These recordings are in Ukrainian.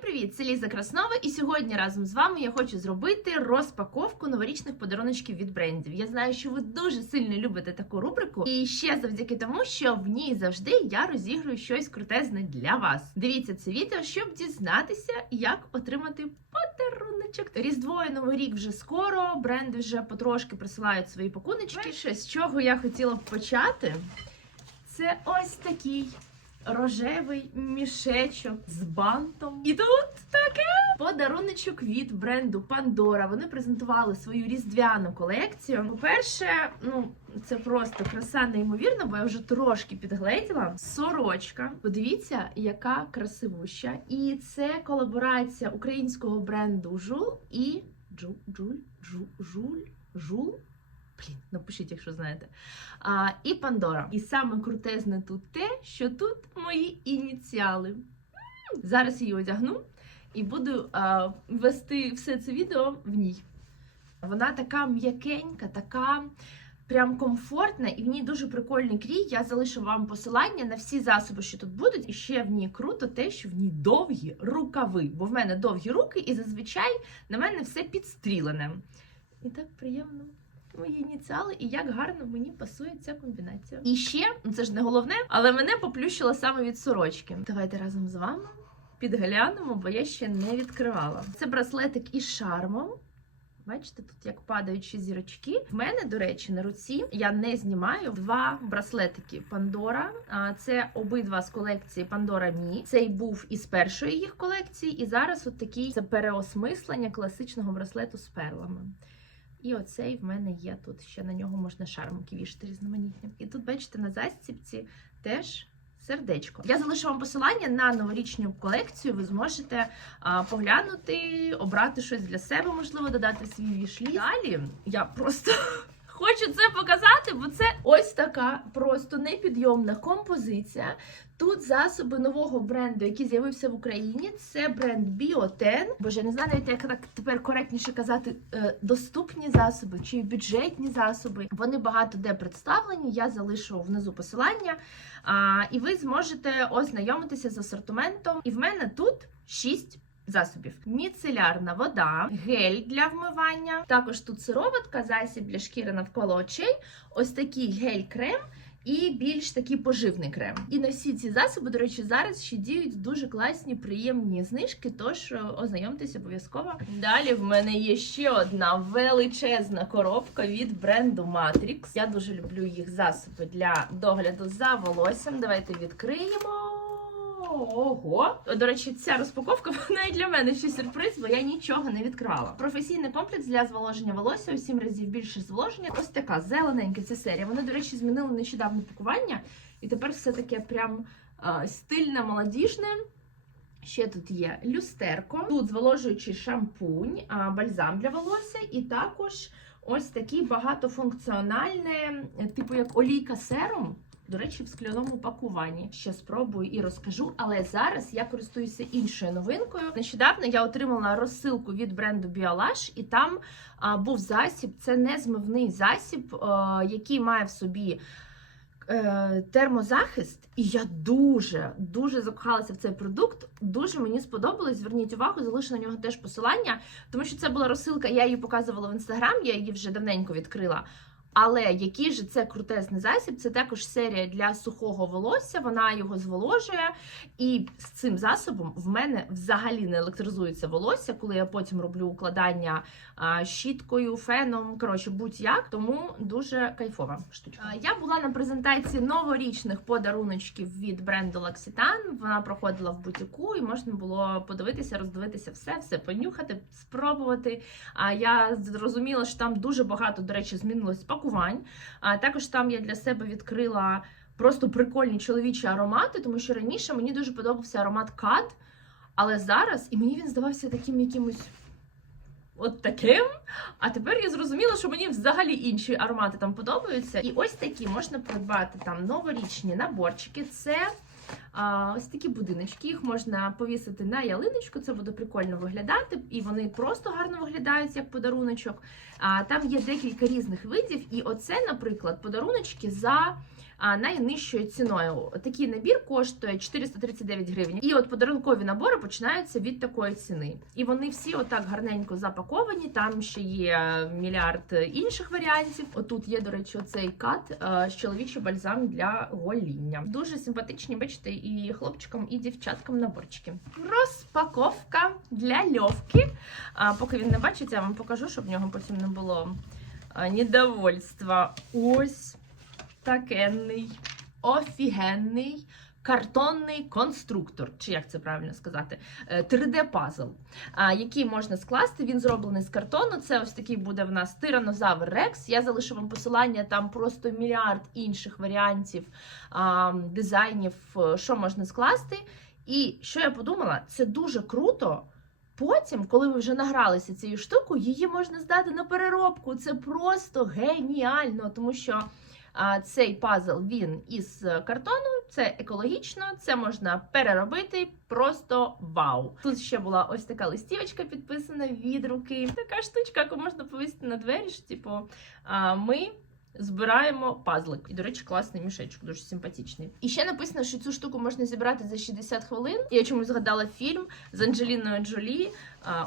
привіт! Це Ліза Краснова, і сьогодні разом з вами я хочу зробити розпаковку новорічних подаруночків від брендів. Я знаю, що ви дуже сильно любите таку рубрику, і ще завдяки тому, що в ній завжди я розіграю щось крутезне для вас. Дивіться це відео, щоб дізнатися, як отримати подаруночок. Різдво і Новий рік вже скоро. Бренди вже потрошки присилають свої пакуночки. Перше, з чого я хотіла б почати, це ось такий рожевий мішечок з бантом. І тут таке подаруночок від бренду Pandora. Вони презентували свою різдвяну колекцію. По-перше, ну це просто краса неймовірна, бо я вже трошки підгледіла. Сорочка. Подивіться, яка красивуща. І це колаборація українського бренду Жул і Джу, Джуль, Джу, Жуль, Жул. Блін, напишіть, якщо знаєте. А, І Пандора. І саме крутезне тут те, що тут мої ініціали. Зараз її одягну і буду а, вести все це відео в ній. Вона така м'якенька, така прям комфортна, і в ній дуже прикольний крій. Я залишу вам посилання на всі засоби, що тут будуть. І ще в ній круто те, що в ній довгі рукави. Бо в мене довгі руки, і зазвичай на мене все підстрілене. І так приємно мої ініціали, і як гарно мені пасує ця комбінація. І ще, ну це ж не головне, але мене поплющило саме від сорочки. Давайте разом з вами підглянемо, бо я ще не відкривала. Це браслетик із шармом. Бачите, тут як падаючі зірочки. В мене, до речі, на руці я не знімаю два браслетики Pandora. А, Це обидва з колекції Pandora Mi. Цей був із першої їх колекції, і зараз от такий це переосмислення класичного браслету з перлами. І оцей в мене є тут. Ще на нього можна шармики вішати різноманітні. І тут, бачите, на застіпці теж сердечко. Я залишу вам посилання на новорічну колекцію. Ви зможете а, поглянути, обрати щось для себе, можливо, додати свій вішлі. Далі я просто. Хочу це показати, бо це ось така просто непідйомна композиція. Тут засоби нового бренду, який з'явився в Україні. Це бренд Bioten. Боже, я не знаю навіть, як так тепер коректніше казати, е, доступні засоби чи бюджетні засоби. Вони багато де представлені. Я залишу внизу посилання, а, і ви зможете ознайомитися з асортиментом. І в мене тут 6 Засобів міцелярна вода, гель для вмивання. Також тут сироватка, засіб для шкіри навколо очей. Ось такий гель-крем і більш такий поживний крем. І на всі ці засоби, до речі, зараз ще діють дуже класні, приємні знижки. Тож е, ознайомтесь обов'язково. Далі в мене є ще одна величезна коробка від бренду Matrix. Я дуже люблю їх засоби для догляду за волоссям. Давайте відкриємо. Ого! До речі, ця розпаковка вона і для мене ще сюрприз, бо я нічого не відкривала. Професійний комплекс для зволоження волосся у 7 разів більше зволоження. Ось така зелененька ця серія. Вони, до речі, змінили нещодавно пакування, і тепер все таке прям а, стильне, молодіжне. Ще тут є люстерко, тут зволожуючий шампунь, бальзам для волосся, і також ось такий багатофункціональний, типу як олійка серум. До речі, в скляному пакуванні. Ще спробую і розкажу. Але зараз я користуюся іншою новинкою. Нещодавно я отримала розсилку від бренду Biolash, і там а, був засіб. Це незмивний засіб, а, який має в собі. е, Термозахист, і я дуже дуже закохалася в цей продукт. Дуже мені сподобалось. Зверніть увагу, залишу на нього теж посилання, тому що це була розсилка. Я її показувала в інстаграм. Я її вже давненько відкрила. Але який же це крутезний засіб? Це також серія для сухого волосся. Вона його зволожує, і з цим засобом в мене взагалі не електризується волосся, коли я потім роблю укладання щіткою, феном. Коротше, будь-як, тому дуже кайфова штучка. Я була на презентації новорічних подаруночків від бренду L'Occitane. Вона проходила в бутіку, і можна було подивитися, роздивитися все, все понюхати, спробувати. А я зрозуміла, що там дуже багато, до речі, змінилось пакувань. А також там я для себе відкрила просто прикольні чоловічі аромати, тому що раніше мені дуже подобався аромат кат, але зараз і мені він здавався таким якимось. От таким. А тепер я зрозуміла, що мені взагалі інші аромати там подобаються. І ось такі можна придбати там новорічні наборчики. Це ось такі будиночки. Їх можна повісити на ялиночку. Це буде прикольно виглядати, і вони просто гарно виглядають як подаруночок. Там є декілька різних видів. І оце, наприклад, подаруночки за найнижчою ціною. Такий набір коштує 439 гривень. І от подарункові набори починаються від такої ціни. І вони всі отак гарненько запаковані. Там ще є мільярд інших варіантів. Отут є, до речі, оцей кат е, чоловічий бальзам для гоління. Дуже симпатичні, бачите, і хлопчикам, і дівчаткам наборчики. Розпаковка для льовки. А поки він не бачить, я вам покажу, щоб в нього потім не було а, недовольства. Ось такенний, офігенний. Картонний конструктор, чи як це правильно сказати, 3D-пазл, який можна скласти. Він зроблений з картону. Це ось такий буде в нас тиранозавр Рекс. Я залишу вам посилання, там просто мільярд інших варіантів дизайнів, е, що можна скласти. І що я подумала, це дуже круто. Потім, коли ви вже награлися цією штукою, її можна здати на переробку. Це просто геніально, тому що цей пазл він із картону, це екологічно, це можна переробити. Просто вау! Тут ще була ось така листівочка підписана від руки. Така штучка, яку можна повісити на двері. що, Типу, ми. Збираємо пазлик. І, до речі, класний мішечок, дуже симпатичний. І ще написано, що цю штуку можна зібрати за 60 хвилин. Я чомусь згадала фільм з Анджеліною Джолі.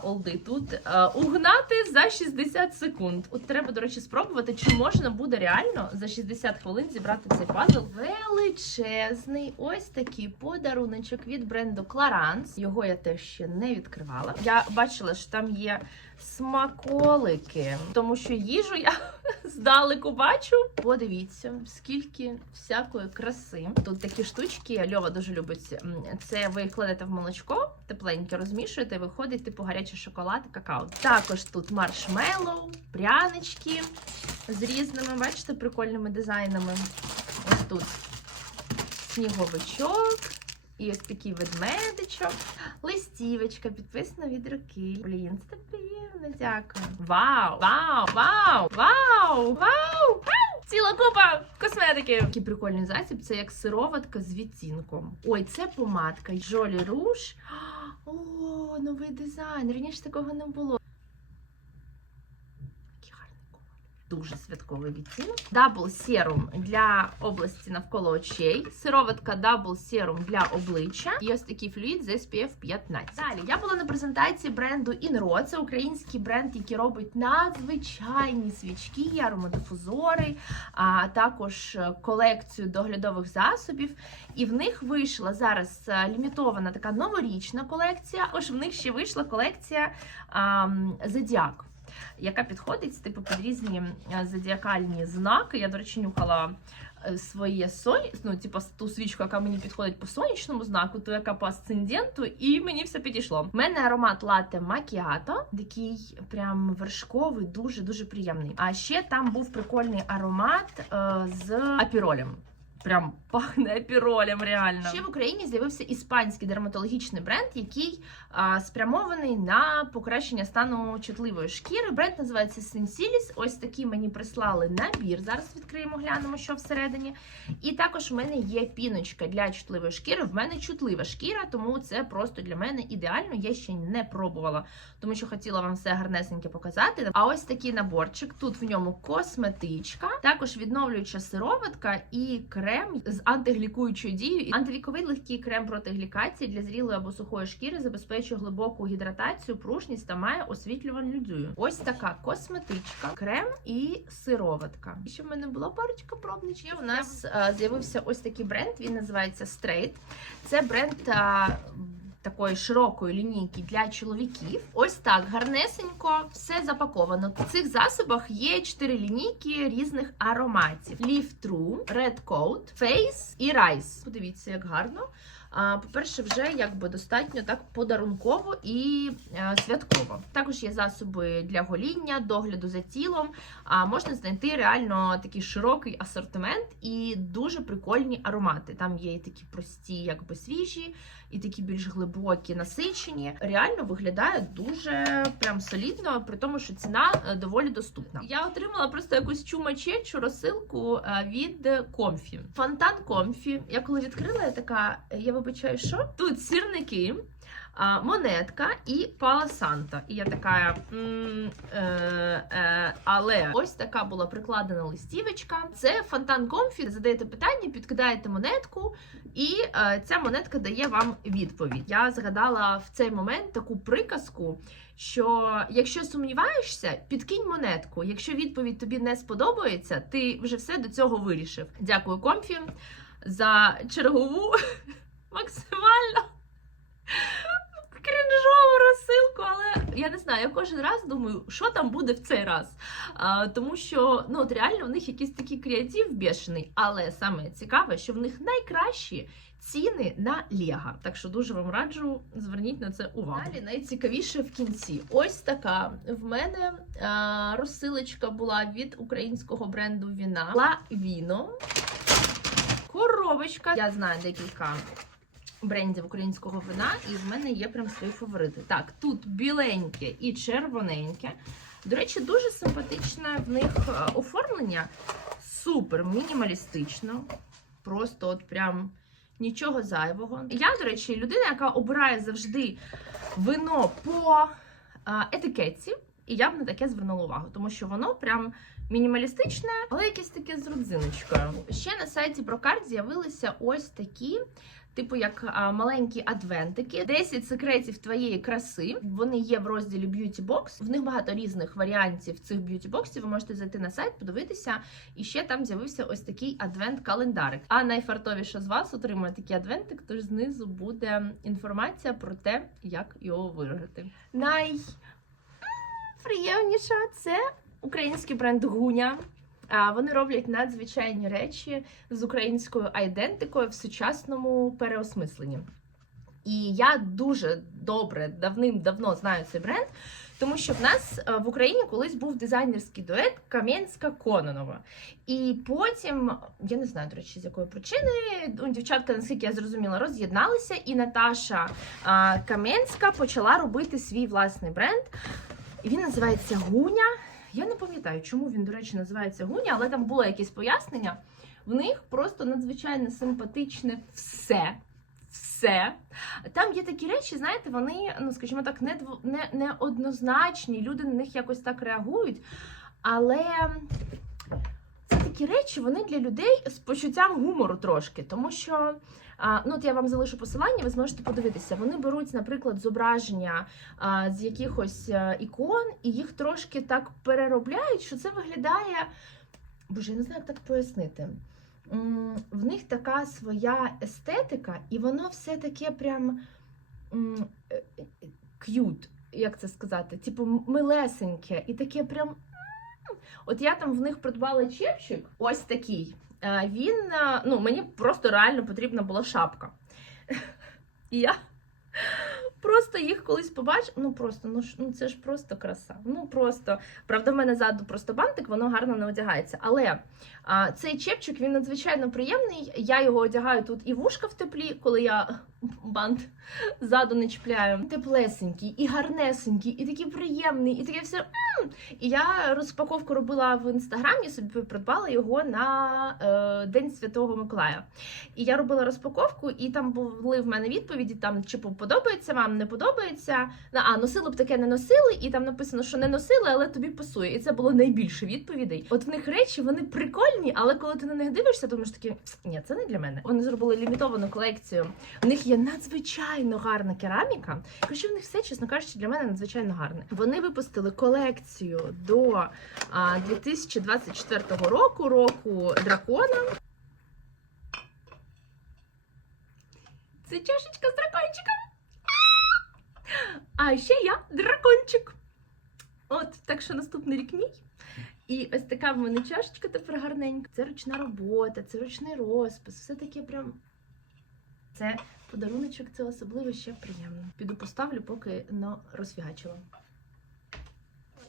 Олди тут угнати за 60 секунд. От треба, до речі, спробувати, чи можна буде реально за 60 хвилин зібрати цей пазл. Величезний, ось такий подаруночок від бренду Clarins. Його я теж ще не відкривала. Я бачила, що там є смаколики, тому що їжу я здалеку бачу. Подивіться, скільки всякої краси. Тут такі штучки. Льова дуже любить. Це ви кладете в молочко, тепленьке розмішуєте, і виходить типу гарячий шоколад, какао. Також тут маршмеллоу, прянички з різними, бачите, прикольними дизайнами. Ось тут сніговичок. І ось такий ведмедичок, листівочка підписана від руки. Блін, це так приємно, дякую. Вау! Вау! Вау! Вау! Вау! Вау! Ціла купа косметики. Такий прикольний засіб. Це як сироватка з відтінком. Ой, це помадка. Жолі руш. О, новий дизайн. Раніше такого не було. Дуже святковий відтінок. Дабл серум для області навколо очей. Сироватка Дабл серум для обличчя. І ось такий флюїд з SPF 15. Далі я була на презентації бренду Inro. Це український бренд, який робить надзвичайні свічки, аромадифузори, а також колекцію доглядових засобів. І в них вийшла зараз е, лімітована така новорічна колекція. Ось в них ще вийшла колекція Зодіак яка підходить типу під різні е, зодіакальні знаки. Я, до речі, нюхала е, своє соні, ну, типу, ту свічку, яка мені підходить по сонячному знаку, ту, яка по асценденту, і мені все підійшло. У мене аромат лате макіато, такий прям вершковий, дуже дуже приємний. А ще там був прикольний аромат е, з апіролем. Прям пахне апіролем, реально. Ще в Україні з'явився іспанський дерматологічний бренд, який а, спрямований на покращення стану чутливої шкіри. Бренд називається Sensilis. Ось такий мені прислали набір. Зараз відкриємо, глянемо, що всередині. І також в мене є піночка для чутливої шкіри. В мене чутлива шкіра, тому це просто для мене ідеально. Я ще не пробувала, тому що хотіла вам все гарнесеньке показати. А ось такий наборчик. Тут в ньому косметичка, також відновлююча сироватка і крем з антиглікуючою дією. Антивіковий легкий крем проти глікації для зрілої або сухої шкіри забезпечує глибоку гідратацію, пружність та має освітлювальну дію. Ось така косметичка, крем і сироватка. І ще в мене була парочка пробничів. У нас е, з'явився ось такий бренд. Він називається Straight. Це бренд. Такої широкої лінійки для чоловіків. Ось так гарнесенько все запаковано. В цих засобах є чотири лінійки різних ароматів: Leaf True, Red Coat, Face і Rise. Подивіться, як гарно. По-перше, вже якби достатньо так подарунково і е, святково. Також є засоби для гоління, догляду за тілом. А можна знайти реально такий широкий асортимент і дуже прикольні аромати. Там є і такі прості, якби свіжі, і такі більш глибокі, насичені. Реально виглядає дуже прям солідно, при тому, що ціна е, доволі доступна. Я отримала просто якусь чумачечу розсилку е, від Комфі. Фонтан Комфі. Я коли відкрила, я така, я вибачаю, що тут сірники. Монетка і Пала Санта. І я така. е, е, але ось така була прикладена листівочка. Це фонтан комфі. Задаєте питання, підкидаєте монетку, і е, ця монетка дає вам відповідь. Я згадала в цей момент таку приказку. Що якщо сумніваєшся, підкинь монетку. Якщо відповідь тобі не сподобається, ти вже все до цього вирішив. Дякую, комфі, за чергову максимально розсилку, але я не знаю, я кожен раз думаю, що там буде в цей раз. А, тому що ну от реально в них якийсь такий креатив бешений, але саме цікаве, що в них найкращі. Ціни на Лего. Так що дуже вам раджу, зверніть на це увагу. Далі найцікавіше в кінці. Ось така в мене а, розсилочка була від українського бренду віна Vino. Коробочка. Я знаю декілька брендів українського вина, і в мене є прям свої фаворити. Так, тут біленьке і червоненьке. До речі, дуже симпатичне в них е, оформлення. Супер мінімалістично. Просто от прям нічого зайвого. Я, до речі, людина, яка обирає завжди вино по етикетці. І я б на таке звернула увагу, тому що воно прям мінімалістичне, але якесь таке з родзиночкою. Ще на сайті Брокарт з'явилися ось такі. Типу, як а, маленькі адвентики, 10 секретів твоєї краси. Вони є в розділі Beauty Box. В них багато різних варіантів цих beauty боксів. Ви можете зайти на сайт, подивитися. І ще там з'явився ось такий адвент-календарик. А найфартовіша з вас отримує такий адвентик, тож знизу буде інформація про те, як його виграти. Найприємніше це український бренд Гуня. Вони роблять надзвичайні речі з українською айдентикою в сучасному переосмисленні. І я дуже добре давним-давно знаю цей бренд, тому що в нас е, в Україні колись був дизайнерський дует Кам'янська Кононова. І потім, я не знаю, до речі, з якої причини ну, дівчатка, наскільки я зрозуміла, роз'єдналися, і Наташа Кам'янська почала робити свій власний бренд. Він називається Гуня. Я не пам'ятаю, чому він, до речі, називається Гуня, але там було якесь пояснення. В них просто надзвичайно симпатичне все. Все. Там є такі речі, знаєте, вони, ну скажімо так, не, не, неоднозначні, люди на них якось так реагують. Але такі речі, вони для людей з почуттям гумору трошки, тому що. Ну, от я вам залишу посилання, ви зможете подивитися. Вони беруть, наприклад, зображення з якихось а, ікон, і їх трошки так переробляють, що це виглядає. Боже, я не знаю, як так пояснити. В них така своя естетика, і воно все таке прям м, е, е, к'ют, як це сказати, типу милесеньке, і таке прям. От я там в них придбала чепчик, ось такий. Е, Він, е, ну, мені просто реально потрібна була шапка. І я просто їх колись побачила. Ну просто, ну, ну це ж просто краса. Ну просто. Правда, в мене ззаду просто бантик, воно гарно не одягається. Але а, цей чепчик він надзвичайно приємний. Я його одягаю тут і вушка в теплі, коли я бант ззаду не чіпляю. Теплесенький, і гарнесенький, і такий приємний, і таке все. І я розпаковку робила в інстаграмі, собі придбала його на е, День Святого Миколая. І я робила розпаковку, і там були в мене відповіді: там, чи подобається вам, не подобається. А, носили б таке, не носили, і там написано, що не носили, але тобі пасує. І це було найбільше відповідей. От в них речі вони прикольні, але коли ти на них дивишся, думаєш такі, ні, це не для мене. Вони зробили лімітовану колекцію. В них є надзвичайно гарна кераміка. Хоча в них все, чесно кажучи, для мене надзвичайно гарне. Вони випустили колекцію до а, 2024 року, року дракона. Це чашечка з дракончиком. А ще я дракончик. От, так що наступний рік мій. І ось така в мене чашечка тепер гарненька. Це ручна робота, це ручний розпис, все таке прям. Це подаруночок, це особливо ще приємно. Піду поставлю, поки не розфігачила.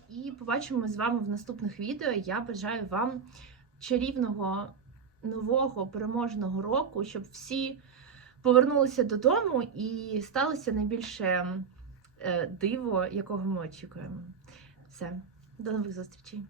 І побачимо з вами в наступних відео. Я бажаю вам чарівного нового переможного року, щоб всі повернулися додому і сталося найбільше е, диво, якого ми очікуємо. Все, до нових зустрічей.